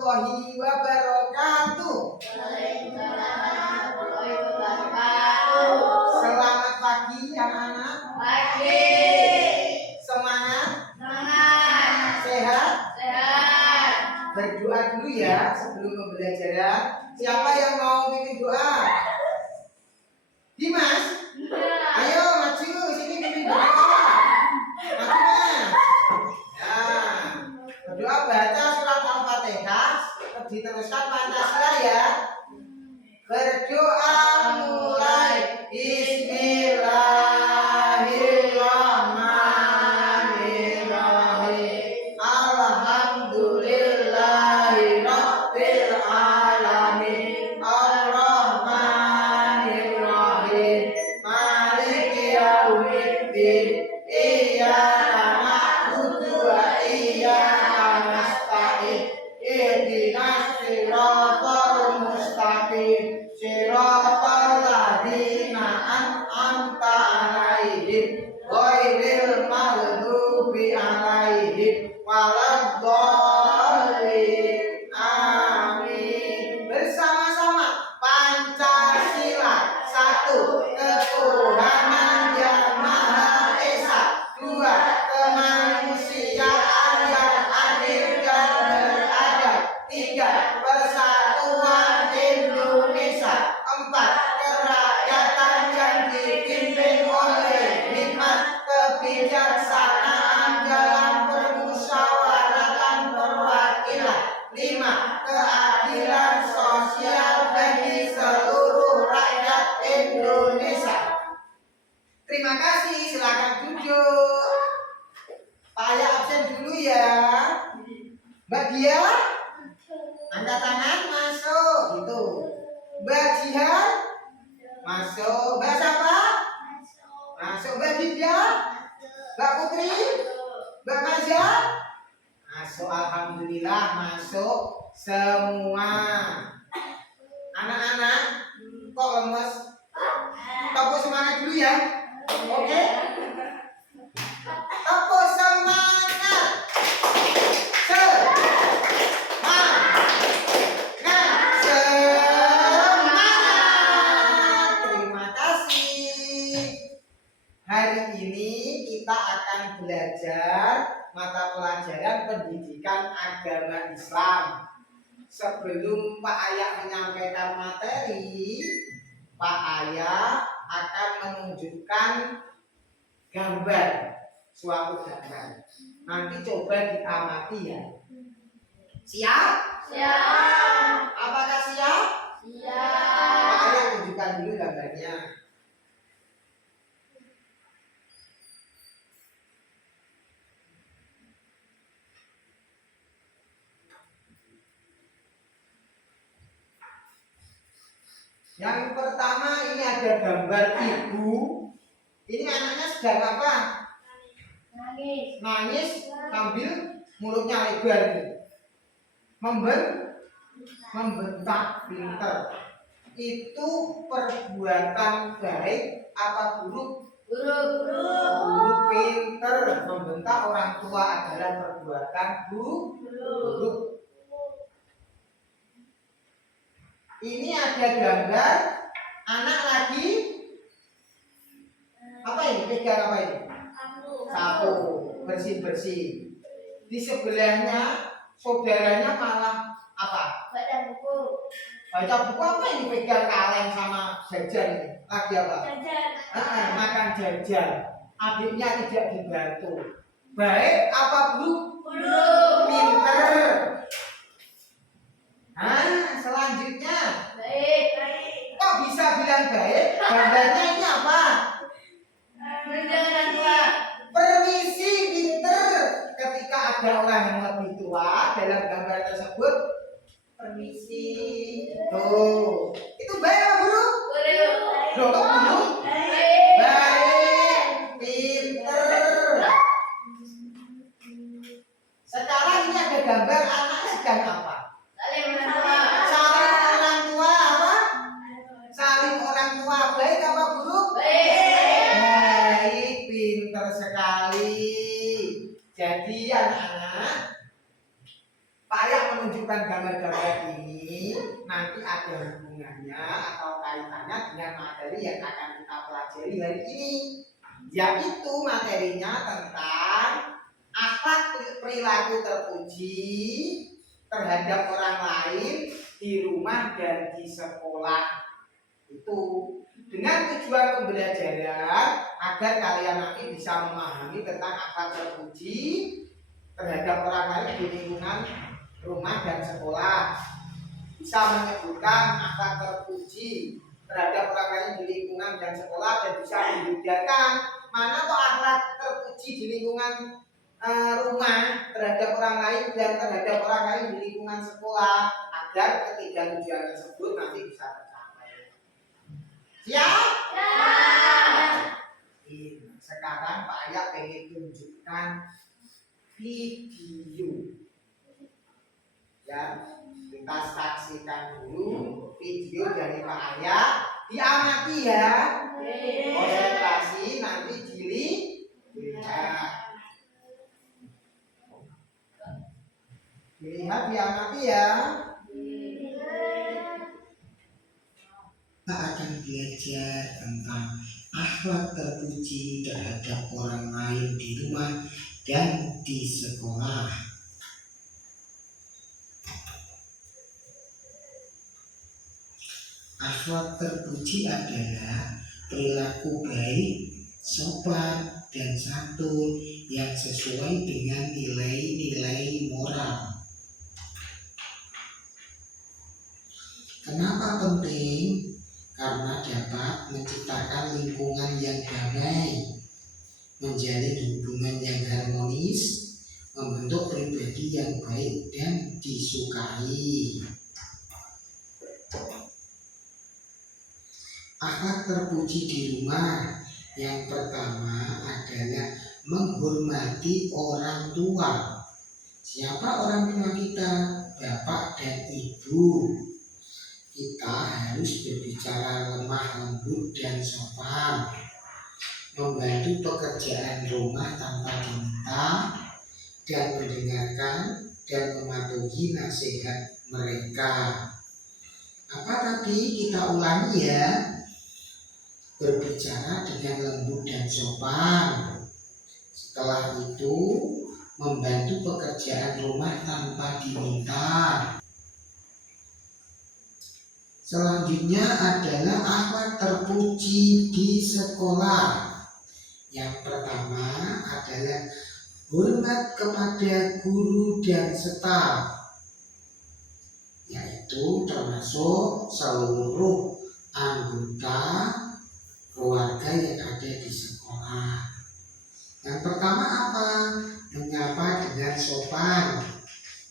warahmatullahi wabarakatuh. Waalaikumsalam warahmatullahi wabarakatuh. Selamat pagi anak-anak. Pagi. Semangat, Semangat. sehat. Sehat. Berdoa dulu ya sebelum pembelajaran. Siapa yang mau pimpin doa? Dimas, ayo maju sini pimpin doa. Maju Mas. Nah, berdoa baca surat Al-Fatihah, diteruskan Pancasila ya. Berdoa mulai. Bismillahirrahmanirrahim. Alhamdulillahirabbil alamin. Arrahmanirrahim. Maliki yaumiddin. Iyyaka na'budu wa iyyaka nasta'in. Ihdinas siratal mustaqim. Siratal ladzina an'amta 'alaihim ghairil maghdubi 'alaihim waladdallin. Amin. Bersama-sama Pancasila. 1. Ketuhanan yang Maha Esa. 2. Kemanusiaan yang adil dan beradab. 3. Persatuan Indonesia. 4. Kerakyatan yang dipimpin oleh hikmat kebijaksanaan dalam permusyawaratan perwakilan. 5. Keadilan sosial bagi seluruh rakyat Indonesia. Terima kasih, silakan duduk. Pak Ayah absen dulu ya. Mbak Dia, angkat tangan, masuk gitu. Mbak Jihad, masuk. Mbak siapa? Masuk. Mbak Dinda, Mbak Putri, Mbak Maja, masuk. Alhamdulillah masuk semua. Anak-anak, kok lemes? Tepuk semangat dulu ya. Oke? Tepuk semangat. Semangat. Terima kasih. Hari ini kita akan belajar mata pelajaran pendidikan agama Islam. Sebelum Pak Ayah menyampaikan materi, Pak Ayah akan menunjukkan gambar, suatu gambar. Nanti coba diamati ya. Siap? Siap. Apakah siap? Siap. Pak Ayah tunjukkan dulu gambarnya. Yang pertama ini ada gambar ibu. Ini anaknya sedang apa? Nangis. Nangis sambil mulutnya lebar gitu. Membentak pinter. Itu perbuatan baik apa buruk? Buruk. Buruk. Pinter membentak orang tua adalah perbuatan buruk. Ini ada gambar anak lagi apa ini? Pegang apa ini? Sapu, bersih-bersih. Di sebelahnya saudaranya malah apa? Baca buku. Baca buku. Apa ini? Pegang kaleng sama jajan ini. Lagi apa? Jajan. Makan jajan. Adiknya tidak dibantu. Baik apa buruk? Buruk. Pinter. Selanjutnya Baik. kok bisa bilang baik? Gambarnya ini apa? Jangan tua. Permisi, pinter. Ketika ada orang yang lebih tua dalam gambar tersebut, permisi. Tuh, itu baik apa buruk? Buruk. Loh, kok buruk? Baik. Baik, pinter. Sekarang ini ada gambar anak sedang apa? Saling mentua. Saling orang tua apa? Saling orang tua. Baik apa buruk? Baik. Baik, pinter sekali. Jadi anak-anak, Pak Ayah menunjukkan menunjukkan gambar-gambar ini nanti ada hubungannya atau kaitannya dengan materi yang akan kita pelajari hari ini, yaitu materinya tentang akhlak perilaku terpuji terhadap orang lain di rumah dan di sekolah. Itu dengan tujuan pembelajaran agar kalian nanti bisa memahami tentang akhlak terpuji terhadap orang lain di lingkungan rumah dan sekolah, bisa menyebutkan akhlak terpuji terhadap orang lain di lingkungan dan sekolah, dan bisa membedakan mana tuh akhlak terpuji di lingkungan rumah terhadap orang lain dan terhadap orang lain di lingkungan sekolah, agar ketiga tujuan tersebut nanti bisa tercapai. Siap? Sekarang Pak Ayah pengen tunjukkan video. Ya, kita saksikan dulu video dari Pak Ayah. Diamati ya. Konsentrasi, nanti dilihat. Dilihat, diamati ya. Kita akan belajar tentang akhlak terpuji terhadap orang lain di rumah dan di sekolah. Akhlak terpuji adalah perilaku baik, sopan, dan santun yang sesuai dengan nilai-nilai moral. Kenapa penting? Karena dapat menciptakan lingkungan yang damai, menjalin hubungan yang harmonis, membentuk pribadi yang baik dan disukai. Akhlak terpuji di rumah yang pertama adalah menghormati orang tua. Siapa orang tua kita? Bapak dan Ibu. Kita harus berbicara lemah lembut dan sopan, membantu pekerjaan rumah tanpa diminta, dan mendengarkan dan mematuhi nasihat mereka. Apa tadi? Kita ulangi ya. Berbicara dengan lembut dan sopan. Setelah itu, membantu pekerjaan rumah tanpa diminta. Selanjutnya adalah akhlak terpuji di sekolah. Yang pertama adalah hormat kepada guru dan staf, yaitu termasuk seluruh anggota keluarga yang ada di sekolah. Yang pertama apa? Menyapa dengan sopan.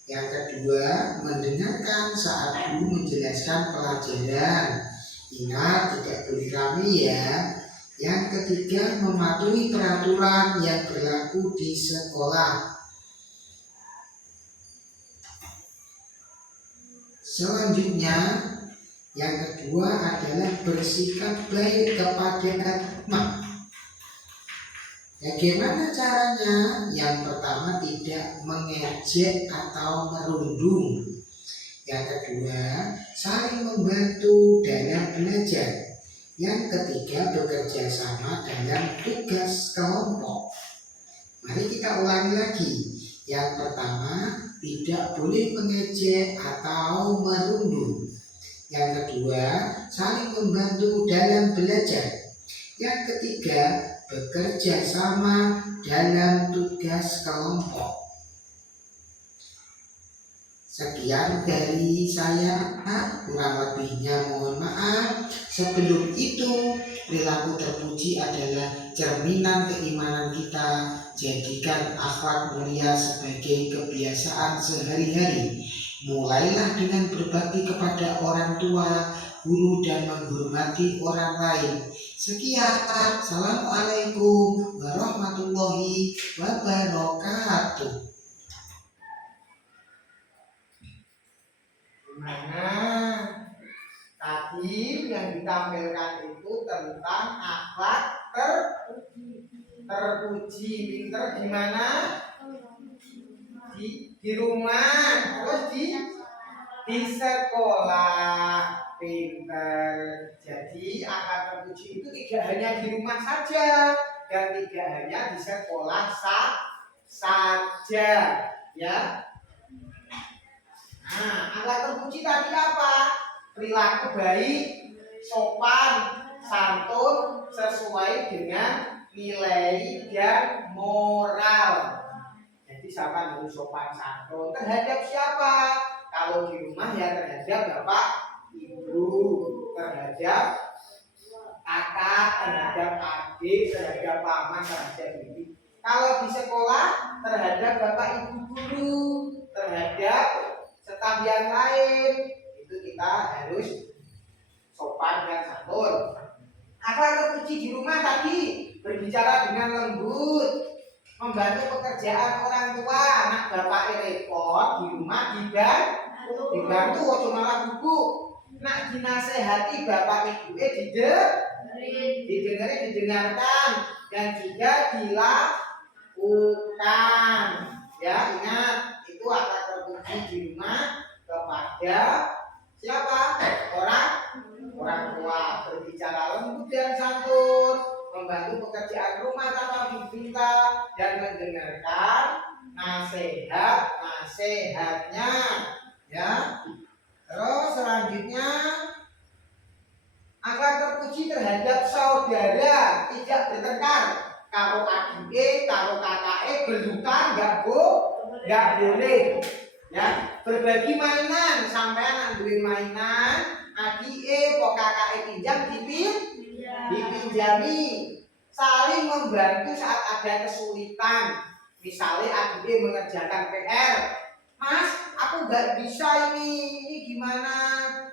Yang kedua, mendengarkan saat guru menjelaskan pelajaran. Ingat, tidak boleh rame ya. Yang ketiga, mematuhi peraturan yang berlaku di sekolah. Selanjutnya, yang kedua adalah bersikap baik kepada anak. Bagaimana caranya? Yang pertama, tidak mengejek atau merundung. Yang kedua, saling membantu dalam belajar. Yang ketiga, bekerja sama dalam tugas kelompok. Mari kita ulangi lagi. Yang pertama, tidak boleh mengejek atau merundung. Yang kedua, saling membantu dalam belajar. Yang ketiga, bekerja sama dalam tugas kelompok. Sekian dari saya, kurang lebihnya mohon maaf. Sebelum itu, perilaku terpuji adalah cerminan keimanan kita. Jadikan akhlak mulia sebagai kebiasaan sehari-hari. Mulailah dengan berbakti kepada orang tua, guru, dan menghormati orang lain. Sekian, assalamualaikum warahmatullahi wabarakatuh. Gimana? Tadi yang ditampilkan itu tentang akhlak terpuji. Pinter di mana? Di rumah. Terus di di sekolah, pinter. Jadi akal terpuji itu tidak hanya di rumah saja dan tidak hanya di sekolah saja, ya. Nah, akal terpuji tadi apa? Perilaku baik, sopan, santun, sesuai dengan nilai dan moral. Jadi siapa harus sopan santun terhadap siapa? Kalau di rumah ya terhadap bapak, ibu, terhadap kakak, terhadap adik, terhadap paman, terhadap bibi. Kalau di sekolah terhadap bapak ibu guru, terhadap staf yang lain, itu kita harus sopan dan santun. Akhlak terpuji di rumah tadi berbicara dengan lembut, membantu pekerjaan orang tua. Anak bapak repot di rumah dibantu, ojo malah gugup. Nak dinasehati bapak ibu didengarkan dan juga dilakukan. Ya, ingat itu akhlak terpuji di rumah kepada siapa? Orang tua. Berbicara lembut dan santun, membantu pekerjaan rumah tanpa diminta dan mendengarkan nasihatnya, ya. Terus selanjutnya akhlak terpuji terhadap saudara, tidak bertengkar. Kalau adik, kalau kakak berduka nggak boleh. Ya, berbagi mainan, sampai beli mainan, adik kok kakak pinjam dipinjami, saling membantu saat ada kesulitan. Misalnya adik mengerjakan PR, Mas, aku nggak bisa ini gimana?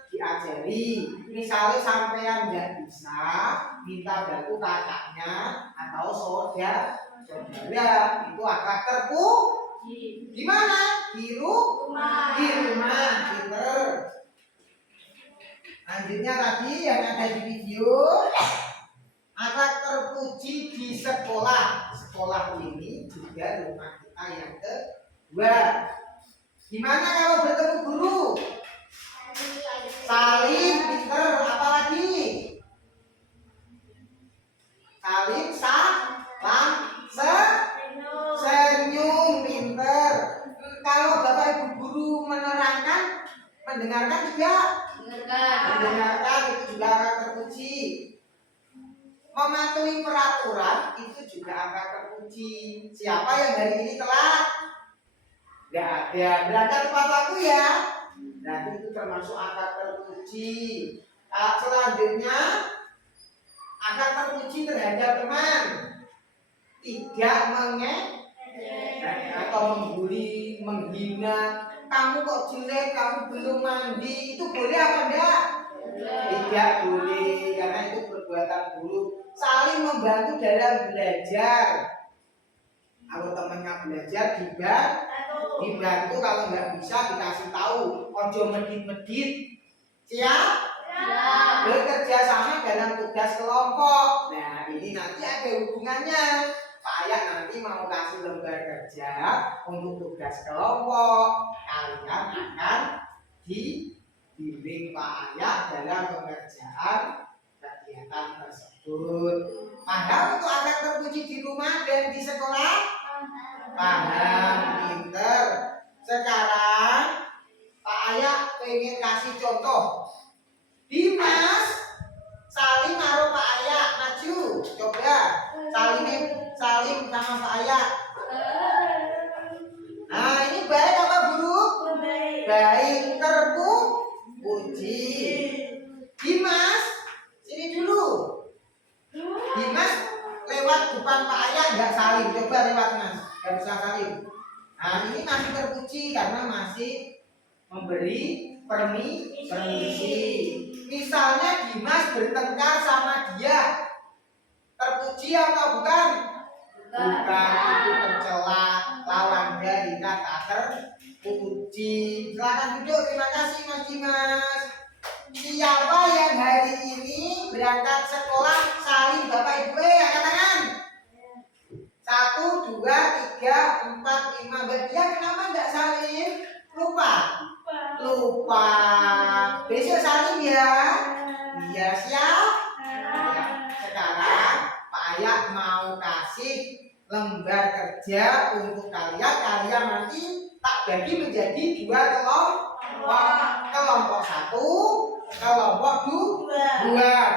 Diajari. Misalnya sampean nggak bisa, minta bantu kakaknya atau saudara, itu akhlak terpuji. Gimana? Di rumah, pinter. Lanjutnya tadi yang ada di video, akhlak terpuji di sekolah. Sekolah ini juga rumah kita yang kedua. Gimana kalau bertemu guru? Salim, pinter, apalagi? Salim, salam, senyum, pinter. Kalau bapak ibu guru menerangkan, mendengarkan juga, mendengarkan itu juga akan terpuji. Mematuhi peraturan itu juga akan terpuji. Siapa yang hari ini telat? Gak ada. Berangkat tepat waktu ya. Dan itu termasuk akan terpuji. Selanjutnya akan terpuji terhadap teman. Tidak atau membuli, menghina. Kamu kok jelek, kamu belum mandi, itu boleh apa enggak? Tidak boleh, karena itu perbuatan buruk. Saling membantu dalam belajar. Kalau temannya belajar dibantu, kalau nggak bisa dikasih tahu. Ojo medit-medit. Siap? Bekerja sama dalam tugas kelompok. Nah, ini nanti ada hubungannya. Pak Ayah nanti mau kasih lembar kerja untuk tugas kelompok. Kalian akan dibimbing Pak Ayah dalam pengerjaan kegiatan tersebut. Paham untuk akan terpuji di rumah dan di sekolah? Paham, pinter. Sekarang Pak Ayah pengen kasih contoh. Dimas, salim karo Pak Ayah, maju, coba salim sama Pak Ayah. Nah, ini baik apa buruk? Baik, terpuji. Dimas, sini dulu. Dimas lewat depan Pak Ayah nggak salim, coba lewat Mas, nggak bisa salim. Nah, ini masih terpuji karena masih memberi permisi. Misalnya Dimas bertengkar sama dia, terpuji atau bukan? Bukan, itu tercela, lawan dari kata terpuji. Silakan duduk, terima kasih Mas Dimas. Siapa yang hari ini berangkat sekolah salim Bapak Ibu? Angkat tangan. 1, 2, 3, 4, 5. Dia kenapa nggak salim? Lupa. lupa. Besok salim ya. Iya siap. Ya. Sekarang Pak Ayah mau kasih lembar kerja untuk kalian. Kalian nanti tak bagi menjadi 2 kelompok. Kelompok 1, kelompok 2.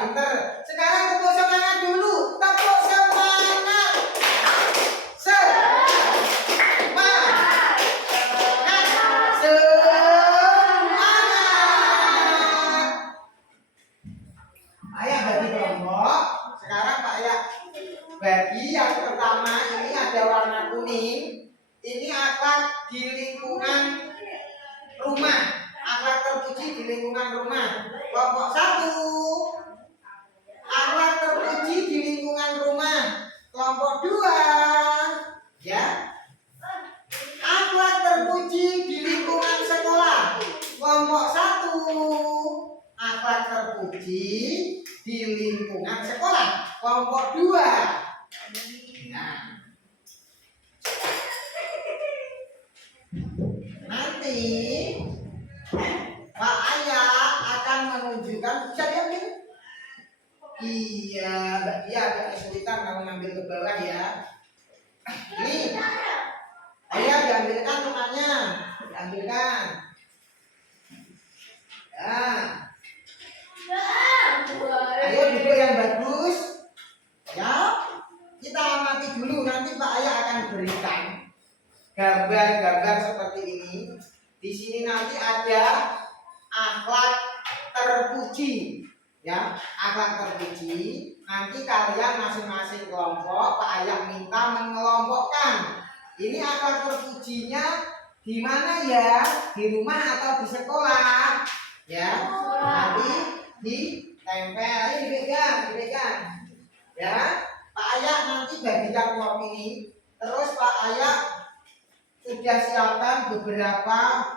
Pinter. Sekarang tepuk semangat dulu. Tepuk semangat. Semangat. Semangat. Ayah bagi kelompok. Sekarang Pak Ayah bagi yang pertama ini ada warna kuning. Ini akhlak di lingkungan rumah. Akhlak terpuji di lingkungan rumah. Kelompok 1. Akhlak terpuji di lingkungan rumah. Kelompok 2. Ya. Akhlak terpuji di lingkungan sekolah. Kelompok 1. Akhlak terpuji di lingkungan sekolah. Kelompok 2. Nah. Nanti Pak Ayah akan menunjukkan, bisa diambil? Iya, Mbak Dia agak kesulitan kalau ngambil ke bawah ya. Ini, Ayah diambilkan temannya, diambilkan. Ya. Ayo duduk yang bagus. Ya, kita amati dulu. Nanti Pak Ayah akan berikan gambar-gambar seperti ini. Di sini nanti ada akhlak terpuji, ya, akhlak terpuji. Nanti kalian masing-masing kelompok Pak Ayah minta mengelompokkan. Ini akhlak terpujinya di mana ya? Di rumah atau di sekolah? Ya, nanti ditempel. Ayo dipegang. Ya, Pak Ayah nanti bagikan kelompok ini. Terus Pak Ayah sudah siapkan beberapa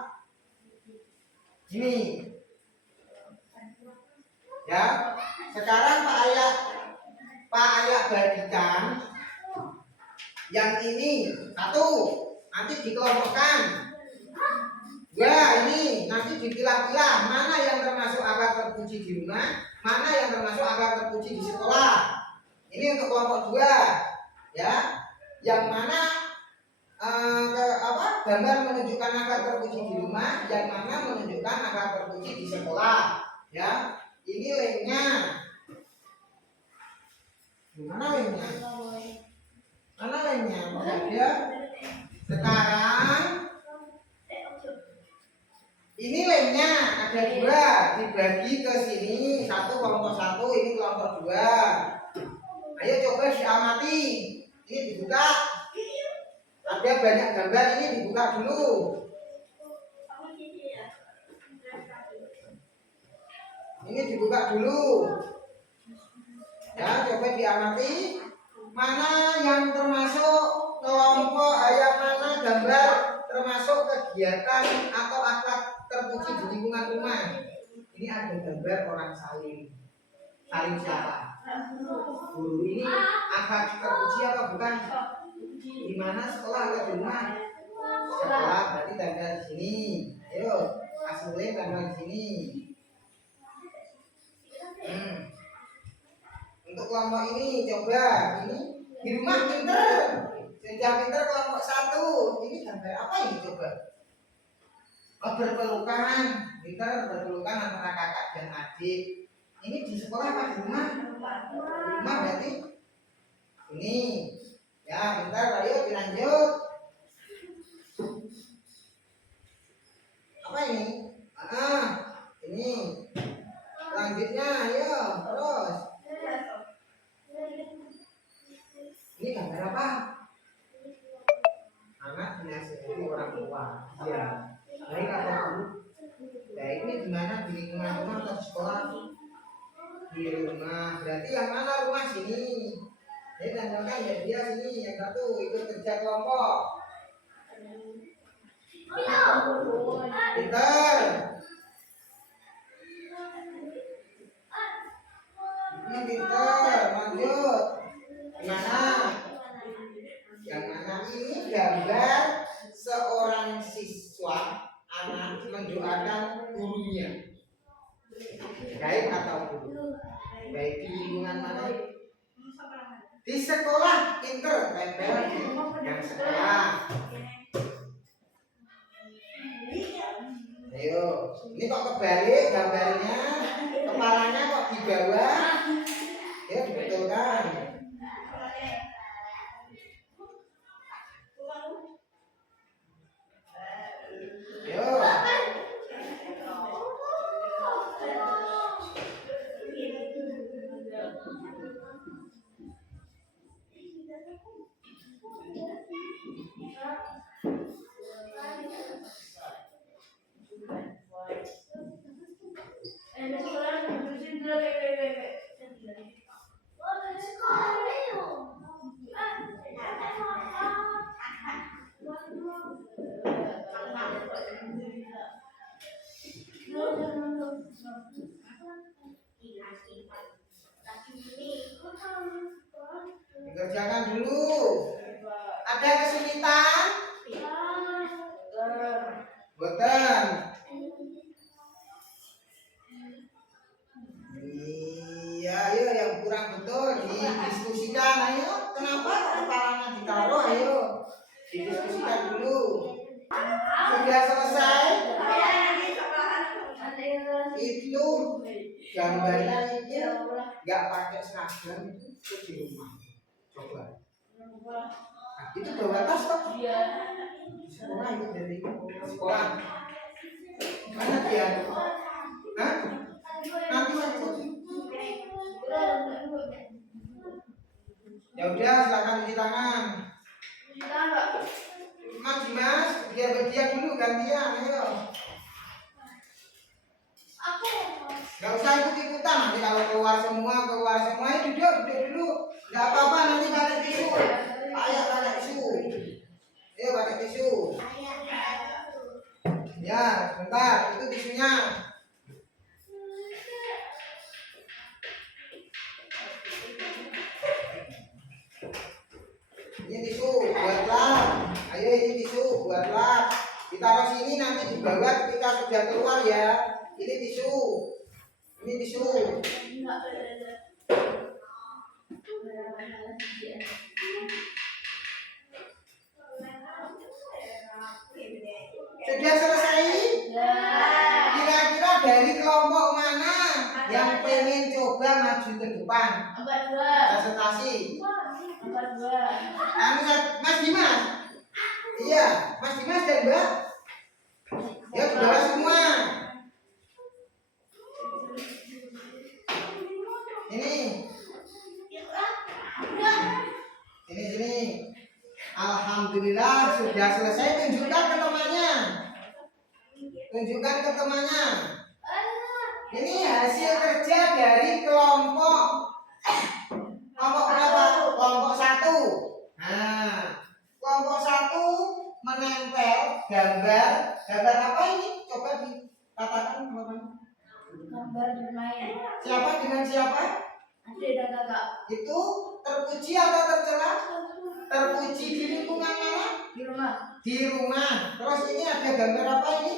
ini. Ya, sekarang Pak Ayah bagikan yang ini 1, nanti dikelompokkan. 2, ini nanti dipilah-pilah mana yang termasuk akhlak terpuji di rumah, mana yang termasuk akhlak terpuji di sekolah. Ini untuk kelompok 2, ya, yang mana gambar menunjukkan akhlak terpuji di rumah, yang mana menunjukkan akhlak terpuji di sekolah. Ya, ini lemnya. Mana lemnya? Mana lemnya? Ada. Sekarang ini lemnya ada 2, dibagi ke sini. 1 kelompok 1, ini kelompok 2. Ayo coba diamati. Ini dibuka. Ada banyak gambar, ini dibuka dulu. Ini dibuka dulu. Ya, coba diamati. Mana yang termasuk kelompok, yang mana gambar termasuk kegiatan atau akhlak terpuji di lingkungan rumah. Ini ada gambar orang saling siapa? Guru. Ini akhlak terpuji apa bukan? Di mana, sekolah atau di rumah? Sekolah, berarti tanggal di sini. Ayo, hasilnya tanggal di sini. Untuk kelompok ini coba ini di rumah pinter. Sudah pinter kelompok 1. Ini gambar apa ini coba? Oh, berpelukan. Pinter berpelukan antara kakak dan adik. Ini di sekolah apa di rumah? Di rumah berarti ini. Ya, bentar, ayo dilanjut. Apa ini? Ini. Selanjutnya, ayo, terus. Ini gambar apa? Anak dinasihati orang tua. Iya. Baik atau buruk? Baik ini gimana? Di lingkungan rumah atau di sekolah? Di rumah. Berarti yang mana rumah sini? Jadi tandangkan ya dia sini, yang 1 ikut kerja kelompok. Pintar. Ini pintar, lanjut. Gimana? Yang mana ini gambar seorang siswa anak mendoakan guru dunia? Gaib atau guru? Baik di lingkungan mana? Di sekolah, pinter, tempel di yang sekolah. Ayo, ini kok kebalik gambarnya, kepalanya kok di bawah? Ya, dibetulkan. Yo. Dikerjakan dulu. Ada kesulitan? Boten. Iya, ayo yang kurang betul didiskusikan. Ayo, kenapa kepalanya ditaruh? Ayo, didiskusikan dulu. Sudah selesai? Itu gambarnya itu nggak pakai seragam itu di rumah. Coba. Nah, itu bawa tas kok? Sekolah itu dari sekolah. Mana dia? Hah? Nanti waktu. Ya udah, silakan cuci tangan. Mas, biar dulu gantian, ayo. Gak usah ikut-ikutan, nanti kalau keluar semua, duduk dulu. Gak apa-apa, nanti pakai tisu. Ayo pakai tisu. Ayo pakai tisu. Ya, sebentar, itu tisunya. Ini tisu buat lap. Ayo ini tisu buat lap. Ditaruh sini nanti dibawa ketika sudah keluar ya. Ini tisu. Ini tisu. Sudah selesai? Kira-kira dari kelompok mana yang pengen coba maju ke depan? Presentasi. Mas Dimas. Iya, Mas Dimas dan Mbak. Ya, di bawah semua. Ini. Alhamdulillah sudah selesai. Tunjukkan ke temannya. Ini hasil kerja dari kelompok berapa? Kelompok 1. Nah, kelompok 1 menempel gambar apa ini? Coba dikatakan teman-teman. Gambar bermain. Siapa dengan siapa? Adik dan kakak. Itu terpuji atau tercela? Terpuji di lingkungan mana? Di rumah. Di rumah. Terus ini ada gambar apa ini?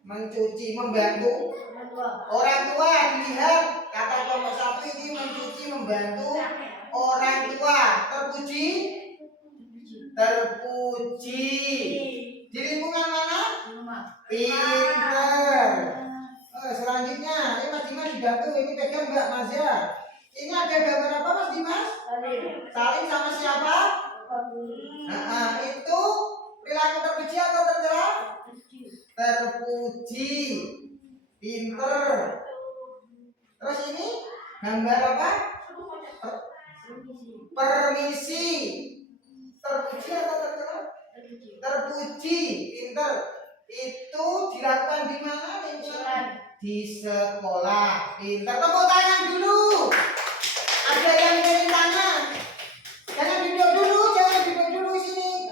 Mencuci, membantu orang tua. Dilihat kata kelompok 1 ini mencuci, membantu orang tua. Terpuji? Terpuji. Di lingkungan mana? Di rumah. Pinter. Selanjutnya, ini Mas Dimas dibantu. Ini pegang Mbak Mazia. Ini ada gambar apa Mas Dimas? Saling sama siapa? Nah, itu perilaku terpuji atau tercela? Terpuji. Pinter. Terus ini gambar apa? Permisi. Terpuji atau tercela? Terpuji. Pinter. Itu dilakukan di mana? Di sekolah. Pinter. Tepuk tangan dulu. Ada yang kirim tangan. Jangan duduk dulu sini.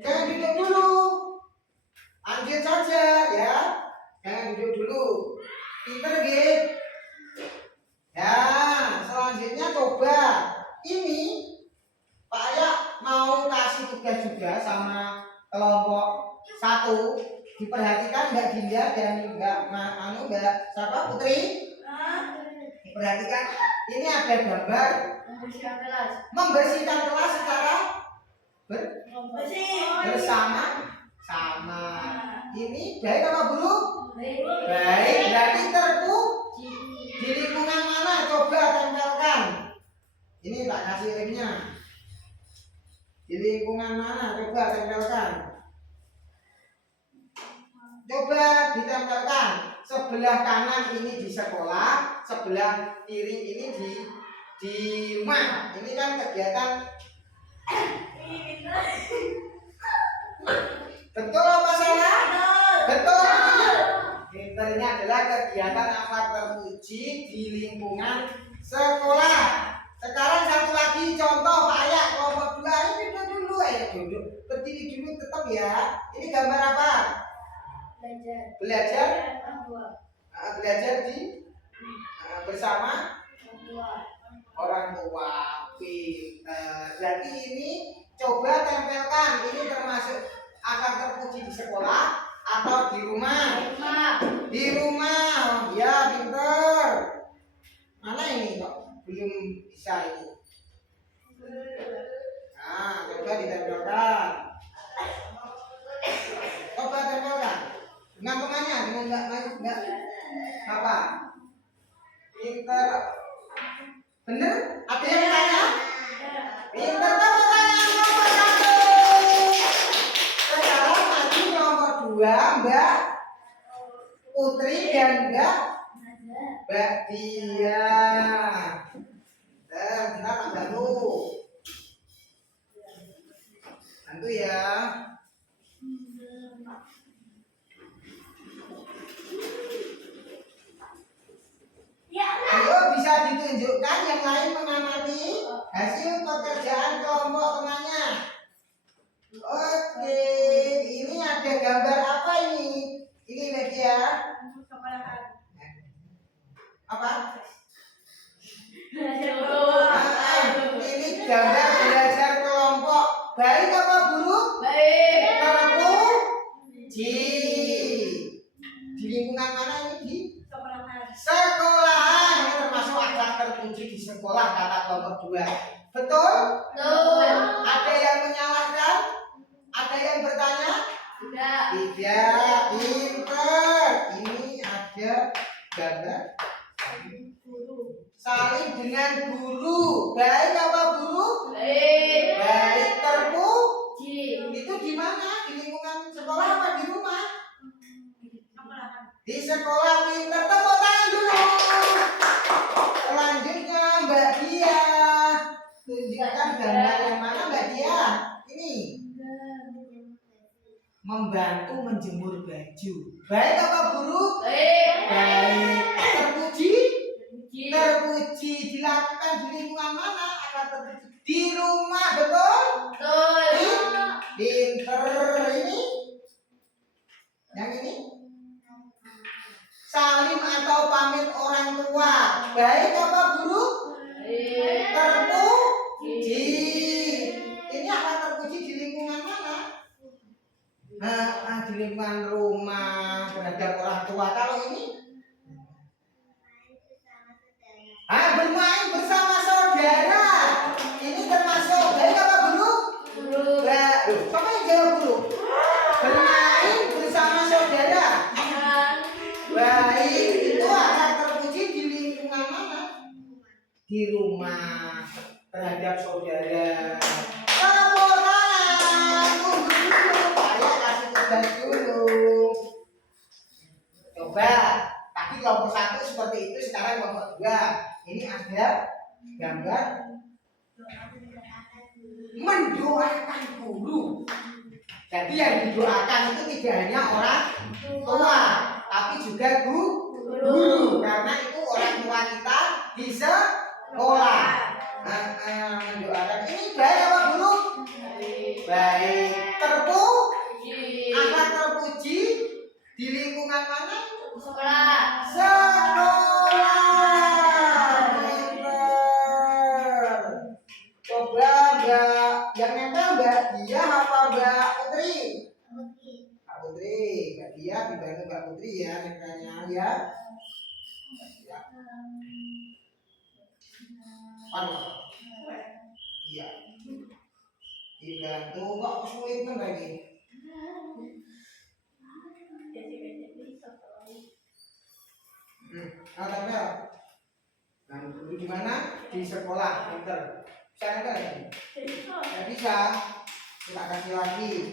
Jangan duduk dulu. Lanjut saja ya. Jangan duduk dulu. Pinter gitu. Ya, selanjutnya coba. Ini Pak Ayah mau kasih tugas juga sama kelompok 1. Diperhatikan Mbak Dinda dan Mbak siapa Putri? Diperhatikan. Ini ada gambar Membersihkan kelas. membersihkan kelas secara bersama. Ini baik apa buruk? Baik. Berarti di lingkungan mana? Coba tempelkan. Ini tak kasih linknya. Di lingkungan mana? Coba tempelkan. Coba ditempelkan. Sebelah kanan ini di sekolah, sebelah kiri ini di rumah. Ini kan kegiatan. Betul apa salah? Betul. Ini adalah kegiatan akhlak terpuji di lingkungan sekolah. Sekarang satu lagi contoh Pak Ayak kelompok 2. Ini duduk dulu duduk. Berdiri dulu tetap ya. Ini gambar apa? Belajar. Belajar di bersama orang tua. Berarti ini coba tempelkan. Ini termasuk akhlak terpuji di sekolah atau di rumah? Di rumah. Ya, pinter. Mana ini kok belum bisa ini? Nah, coba ditempelkan. Coba tempelkan. Dengan temannya, dengan enggak apa? Pinter. Bener? Ada yang tanya? Pinter tepuk tangan nomor 1. Sekarang maju nomor 2 Mbak Putri dan Mbak Dia. Bentar tak bantu. Bantu ya. Ayo bisa ditunjukkan yang lain mengamati hasil pekerjaan kelompok temannya. Oke, ini ada gambar apa ini? Ini media apa? Ini gambar belajar kelompok. Baik apa buruk? Terpuji. Di lingkungan mana ini? Di sekolahan. Ini termasuk akhlak terpuji di sekolah kata kelompok 2. Betul? Ada yang menyalahkan? Ada yang bertanya? Tidak. Pinter. Ini ada gambar saling dengan guru. Baik apa guru? Baik. Terpuji. Itu di mana? Di lingkungan sekolah apa di rumah? Di sekolah. Pinter. Tepuk tangan dulu. Selanjutnya Mbak Dia. Tunjukkan gambar yang mana Mbak Dia? Ini membantu menjemur baju. Baik apa buruk? Baik. Terpuji? Terpuji. Dilakukan di lingkungan mana? Akan terpuji di rumah. Betul? Pinter. Ini yang ini salim atau pamit orang tua. Baik apa buruk? Terpuji. Ini akan terpuji di lingkungan mana? Di lingkungan rumah terhadap orang tua. Kalau ini bermain bersama saudara. Ini termasuk baik apa buruk? Siapa yang jawab buruk? Bermain bersama saudara. Baik. Itu akan terpuji di lingkungan mana? Di rumah terhadap saudara. Tepuk tangan. Tunggu dulu. Saya kasih tugas dulu. Coba. Tadi kelompok 1 seperti itu, sekarang kelompok 2. Ini ada gambar mendoakan guru. Jadi yang didoakan itu tidak hanya orang tua, tapi juga guru. Karena itu orang tua kita di sekolah. Mendoakan ini baik apa buruk? Baik. Terpuji. Akan terpuji di lingkungan mana? Sekolah. Pinter. Coba Mbak yang nempel Mbak Dia apa Mbak Putri? Mbak Putri. Mbak bersiap dibantu Mbak Putri ya negaranya ya. Ya. Panas. Iya. Dibantu kok sulit kan lagi. Tempel. Nah, dulu di mana? Di sekolah, pinter. Bisa nempel ya? Nggak bisa. Kita kasih lagi.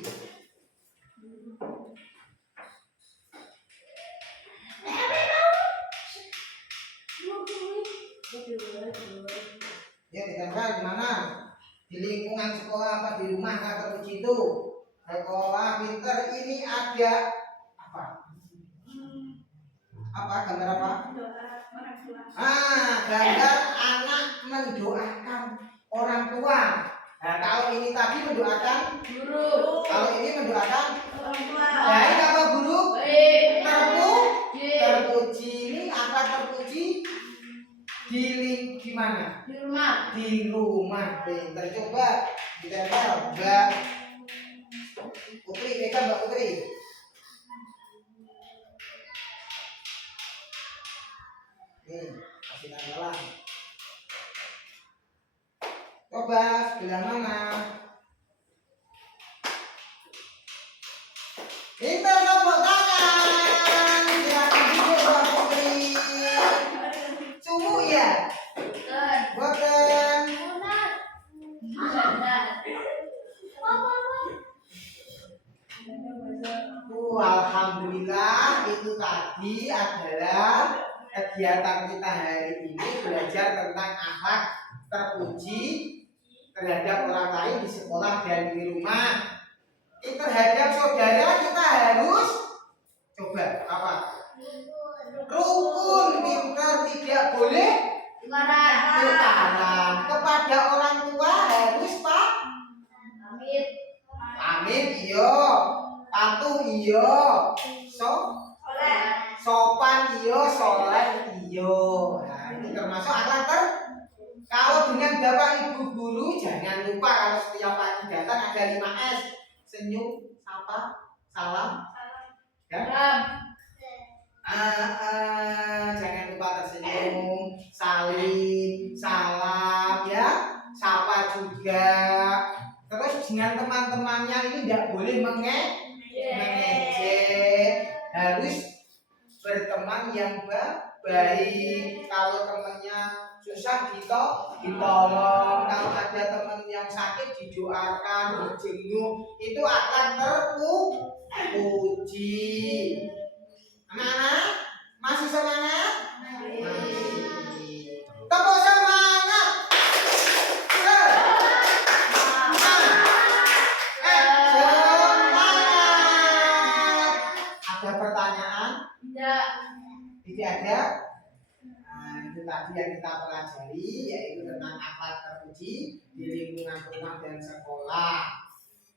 Ya, ditempel di mana? Di lingkungan sekolah apa di rumah nggak terpuji itu? Sekolah pinter ini ada apa? Apa gambar apa? Gambar anak mendoakan orang tua. Nah, kalau ini tadi mendoakan Guru. kalau ini mendoakan Orang tua. baik apa buruk? Baik. Terpuji. Ini apa terpuji? Di mana? Di rumah. Di rumah. Pinter. Coba ditempel Mbak Putri, pegang Mbak Putri. Nih, kasih tempelan. Coba sebelah mana? Pinter tepuk tangan. Silakan duduk Mbak Putri. Sungguh ya? Boten. Alhamdulillah itu tadi adalah kegiatan kita hari ini belajar tentang akhlak terpuji terhadap orang lain di sekolah dan di rumah. Terhadap saudara kita harus coba apa? Rukun, pintar, tidak boleh tukaran. Kepada orang tua harus pak pamit iyo, patuh iyo, sopan iyo, soleh iyo. Nah, itu termasuk akhlak kalau dengan bapak ibu guru jangan lupa kalau setiap pagi datang ada 5S. Senyum, sapa, salam, ya. Jangan lupa tersenyum, salim, salam, ya, sapa juga. Terus dengan teman-temannya ini tidak boleh mengejek, harus berteman yang baik. Kalau temannya susah ditolong, kalau ada teman yang sakit didoakan, dijenguk, itu akan terpuji. Anak-anak masih semangat? Masih. Tepuk semangat. Semangat. Ada pertanyaan? Tidak ada. Nah, itu tadi yang kita pelajari yaitu tentang akhlak terpuji di lingkungan rumah dan sekolah.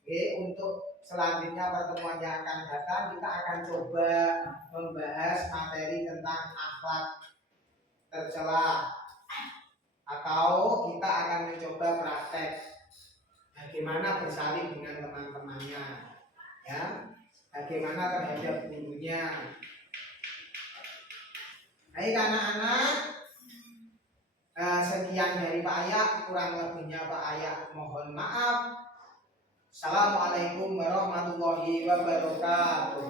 Oke, untuk selanjutnya pertemuan yang akan datang kita akan coba membahas materi tentang akhlak tercela atau kita akan mencoba praktek bagaimana bersaling dengan teman-temannya, ya, bagaimana terhadap gurunya. Baik anak-anak, sekian dari Pak Ayah, kurang lebihnya Pak Ayah mohon maaf. Assalamualaikum warahmatullahi wabarakatuh.